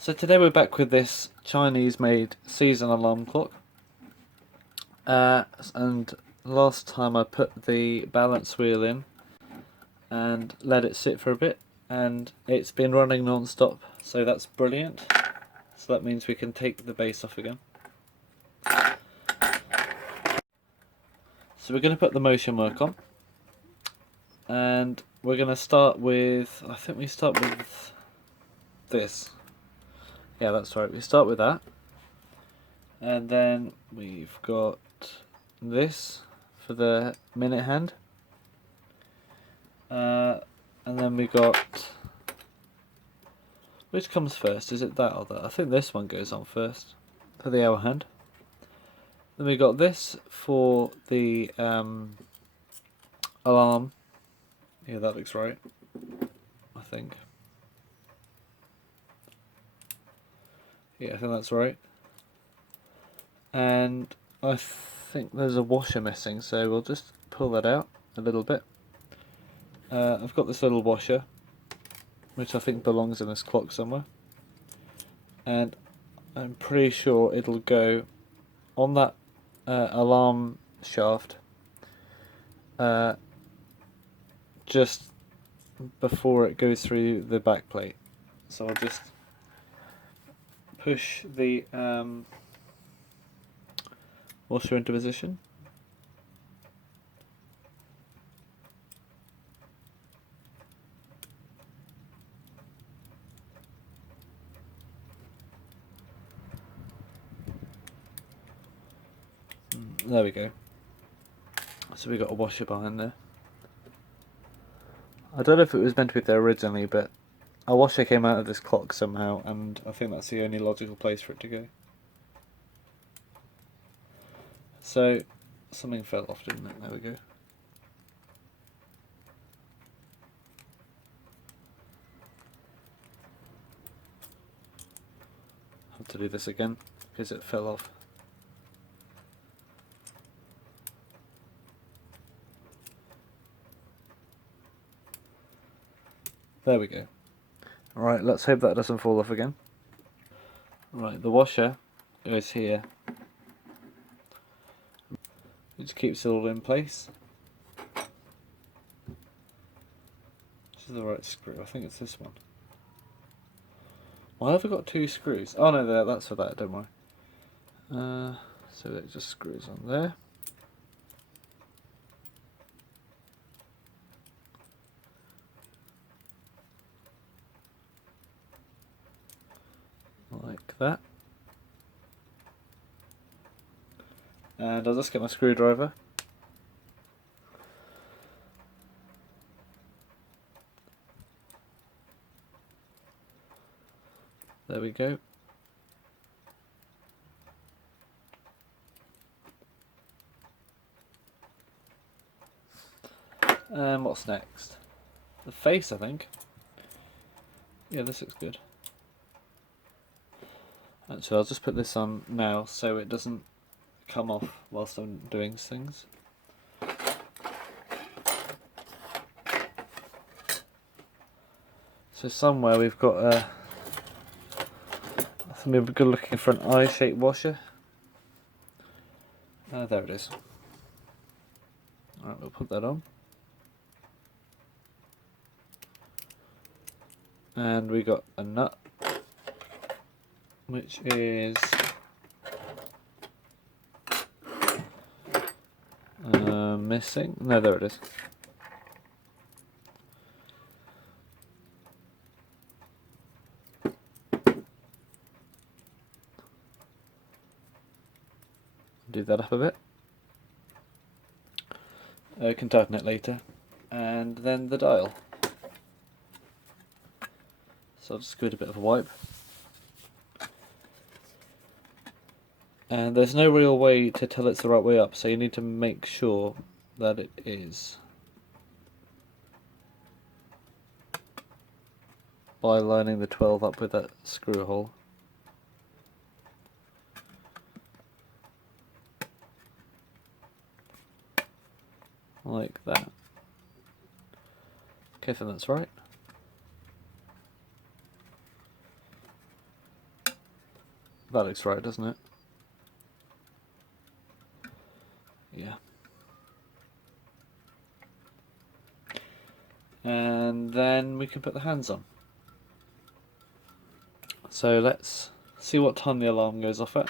So today we're back with this Chinese-made season alarm clock. And last time I put the balance wheel in and let it sit for a bit, and it's been running non-stop, so that's brilliant. So that means we can take the base off again. So we're going to put the motion work on, and we're going to start with, I think we start with this. Yeah, that's right, we start with that. And then we've got this for the minute hand. And then we got, which comes first? Is it that or that? I think this one goes on first for the hour hand. Then we got this for the alarm. Yeah, that looks right, I think. Yeah, I think that's right. And I think there's a washer missing, so we'll just pull that out a little bit. I've got this little washer, which I think belongs in this clock somewhere. And I'm pretty sure it'll go on that alarm shaft just before it goes through the back plate. So I'll just push the washer into position. There we go. So we got a washer behind there. I don't know if it was meant to be there originally, but a washer came out of this clock somehow, and I think that's the only logical place for it to go. So something fell off, didn't it? There we go. Have to do this again because it fell off. There we go. Right, let's hope that doesn't fall off again. Right, the washer goes here, which keeps it all in place. This is the right screw. I think it's this one. Why have I got two screws? Oh no, that's for that, don't worry. So it just screws on there. Like that. And I'll just get my screwdriver. There we go. And what's next? The face, I think. Yeah, this looks good. Actually, I'll just put this on now so it doesn't come off whilst I'm doing things. So somewhere we've got a, I think we're looking for an eye-shaped washer. There it is. Alright, we'll put that on. And we got a nut, which is missing. No, there it is. Do that up a bit. I can tighten it later. And then the dial. So I'll just give it a bit of a wipe. And there's no real way to tell it's the right way up, so you need to make sure that it is by lining the 12 up with that screw hole. Like that. Okay, then that's right. That looks right, doesn't it? Yeah. And then we can put the hands on. So let's see what time the alarm goes off at.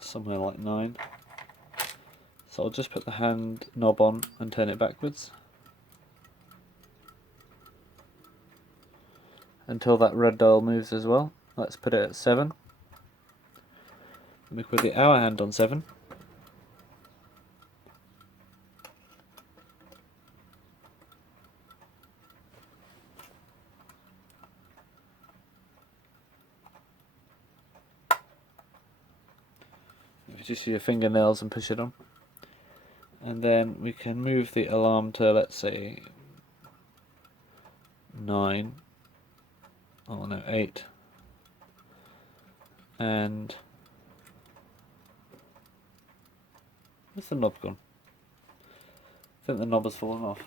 Somewhere like 9. So I'll just put the hand knob on and turn it backwards until that red dial moves as well. Let's put it at 7. We put the hour hand on 7. If you just use your fingernails and push it on. And then we can move the alarm to, let's say, 9. Oh no, 8. And where's the knob gone? I think the knob has fallen off.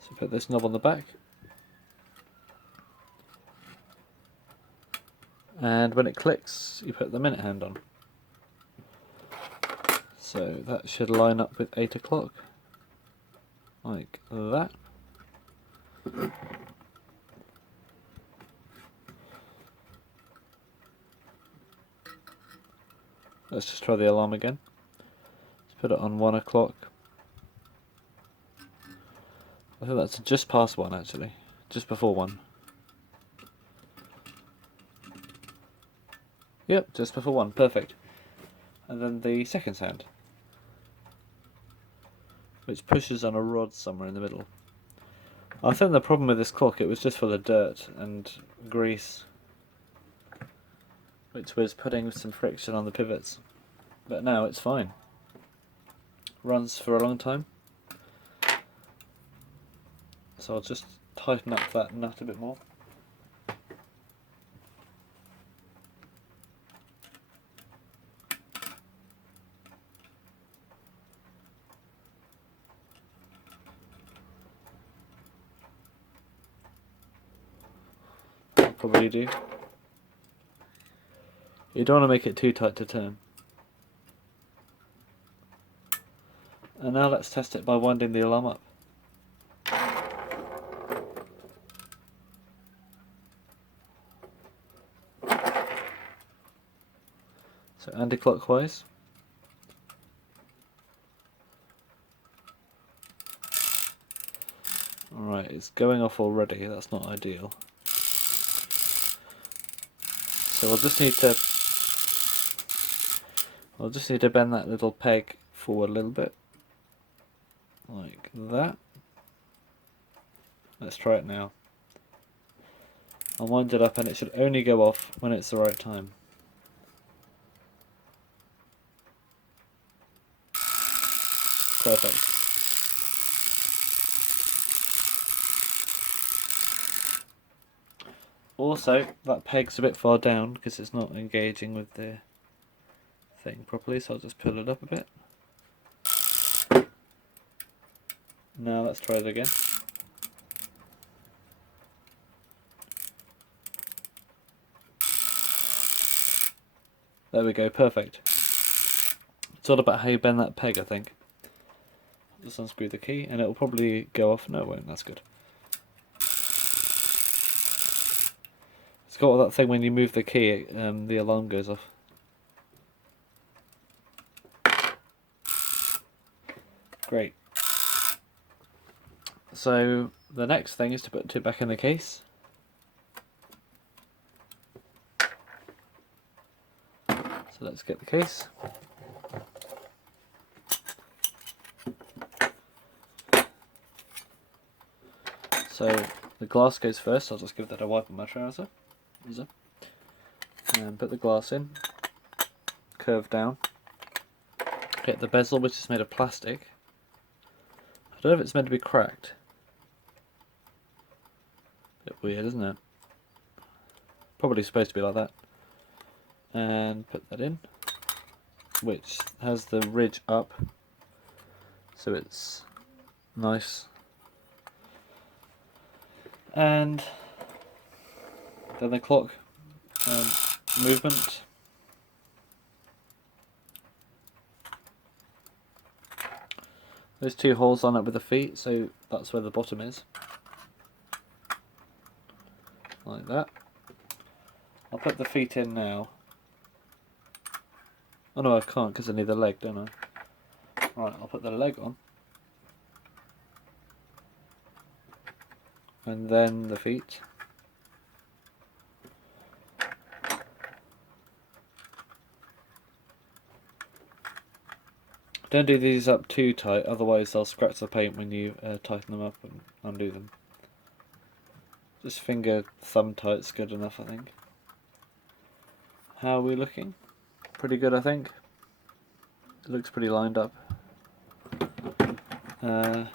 So put this knob on the back. And when it clicks, you put the minute hand on. So that should line up with 8 o'clock. Like that. Let's just try the alarm again. Let's put it on 1 o'clock. I think that's just past 1 actually. Just before 1. Yep, just before 1. Perfect. And then the second sound, which pushes on a rod somewhere in the middle. I think the problem with this clock, it was just full of dirt and grease, which was putting some friction on the pivots. But now it's fine. Runs for a long time. So I'll just tighten up that nut a bit more. I'll probably do. You don't want to make it too tight to turn. And now let's test it by winding the alarm up. So anti-clockwise. Alright, it's going off already, that's not ideal. So I'll just need to bend that little peg forward a little bit. Like that. Let's try it now. I'll wind it up and it should only go off when it's the right time. Perfect. Also, that peg's a bit far down because it's not engaging with the thing properly, so I'll just pull it up a bit. Now let's try it again. There we go, perfect. It's all about how you bend that peg, I think. I'll just unscrew the key and it'll probably go off. No, it won't, that's good. It's got that thing when you move the key, the alarm goes off. Great. So the next thing is to put it back in the case. So let's get the case. So the glass goes first. I'll just give that a wipe on my trouser. And put the glass in. Curve down. Get the bezel, which is made of plastic. I don't know if it's meant to be cracked. Bit weird, isn't it? Probably supposed to be like that. And put that in. which has the ridge up, so it's nice. And then the clock movement. There's 2 holes on it with the feet, so that's where the bottom is. Like that. I'll put the feet in now. Oh no, I can't because I need the leg, don't I? Right, I'll put the leg on. And then the feet. Don't do these up too tight, otherwise they'll scratch the paint when you tighten them up and undo them. Just finger thumb tight's good enough, I think. How are we looking? Pretty good, I think. It looks pretty lined up. The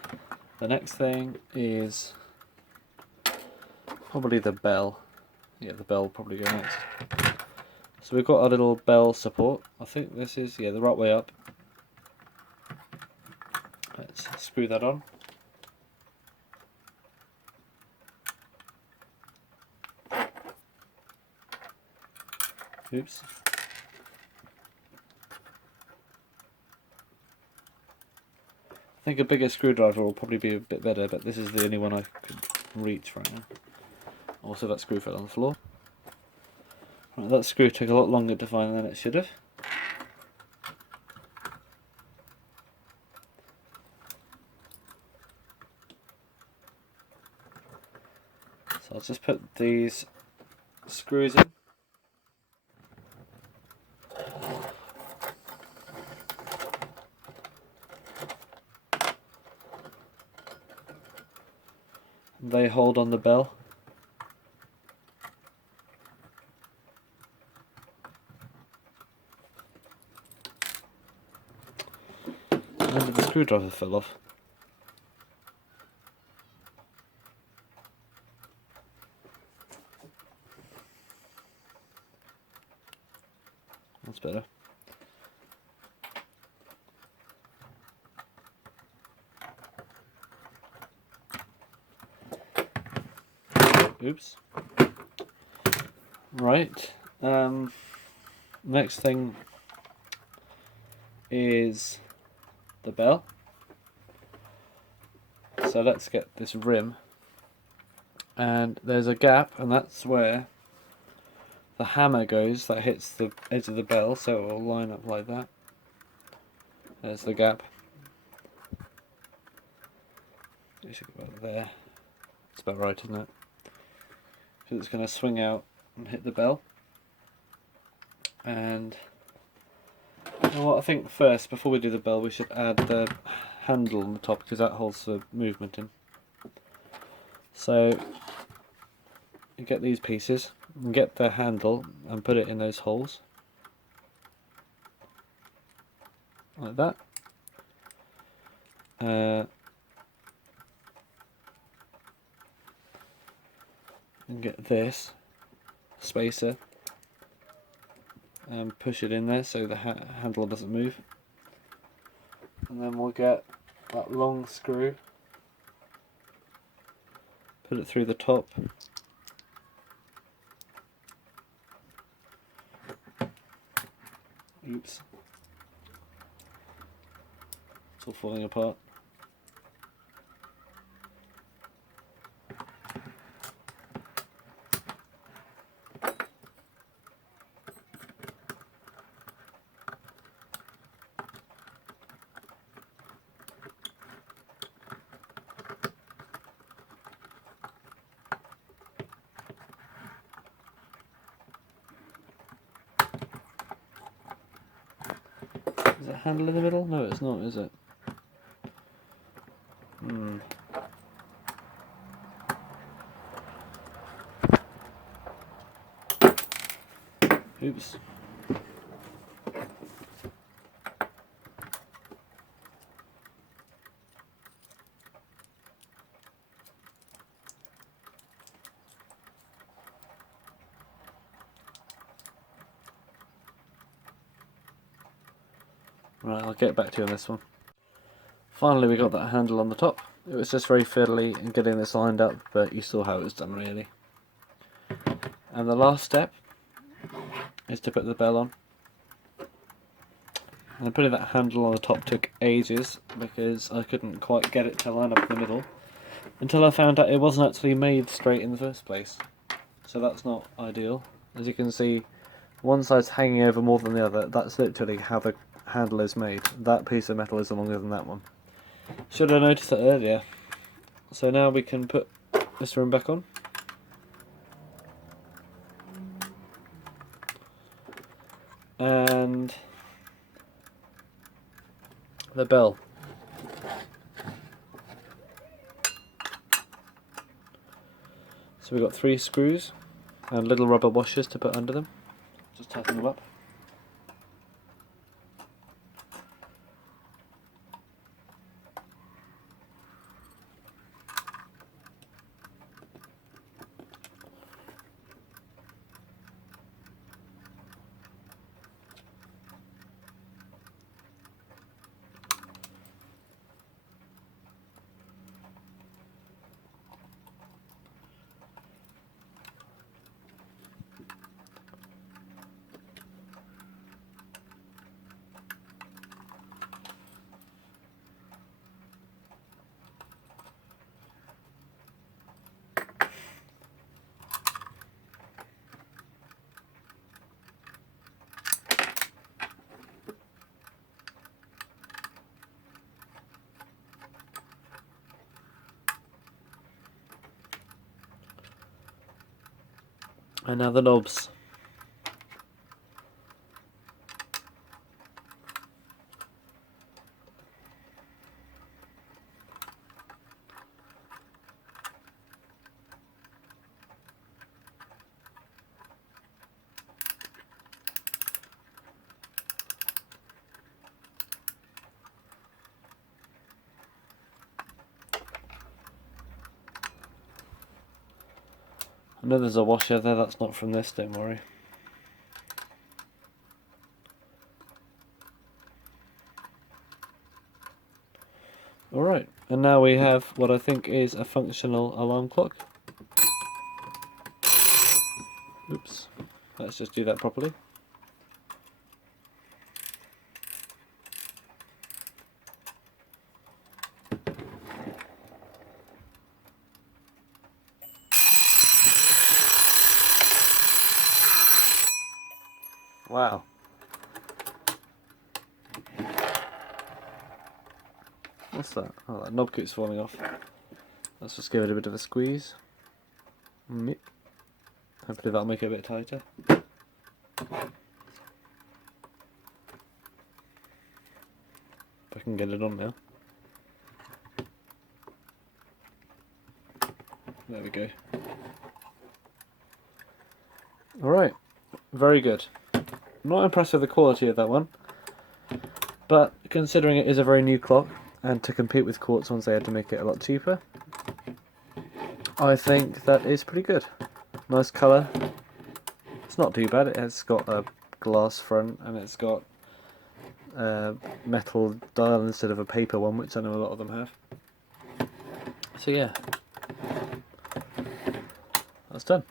next thing is probably the bell. Yeah, the bell will probably go next. So we've got our little bell support. I think this is, yeah, the right way up. Let's screw that on. Oops. I think a bigger screwdriver will probably be a bit better, but this is the only one I could reach right now. Also, that screw fell on the floor. Right, that screw took a lot longer to find than it should have. So I'll just put these screws in. They hold on the bell. And then the screwdriver fell off. That's better. Oops. Right. Next thing is the bell. So let's get this rim. And there's a gap, and that's where the hammer goes that hits the edge of the bell, so it will line up like that. There's the gap. It should go about there. It's about right, isn't it? So it's going to swing out and hit the bell. And what I think first, before we do the bell, we should add the handle on the top, because that holds the movement in. So you get these pieces and get the handle and put it in those holes like that. And get this spacer and push it in there so the handle doesn't move. And then we'll get that long screw, put it through the top. Oops. It's all falling apart. Is it a handle in the middle? No, it's not, is it? Oops. Right, I'll get back to you on this one. Finally we got that handle on the top. It was just very fiddly in getting this lined up, but you saw how it was done really. And the last step is to put the bell on. And putting that handle on the top took ages because I couldn't quite get it to line up in the middle until I found out it wasn't actually made straight in the first place. So that's not ideal. As you can see, one side's hanging over more than the other. That's literally how the handle is made. That piece of metal is longer than that one. Should have noticed that earlier. So now we can put this rim back on. And the bell. So we've got 3 screws and little rubber washers to put under them. Just tighten them up. And now the knobs. I know there's a washer there, that's not from this, don't worry. Alright, and now we have what I think is a functional alarm clock. Oops, let's just do that properly. Wow. What's that? Oh, that knob keeps falling off. Let's just give it a bit of a squeeze. Hopefully that'll make it a bit tighter. If I can get it on now. There we go. Alright, very good. Not impressed with the quality of that one, but considering it is a very new clock, and to compete with quartz ones they had to make it a lot cheaper, I think that is pretty good. Nice colour. It's not too bad. It has got a glass front and it's got a metal dial instead of a paper one, which I know a lot of them have. So yeah, that's done.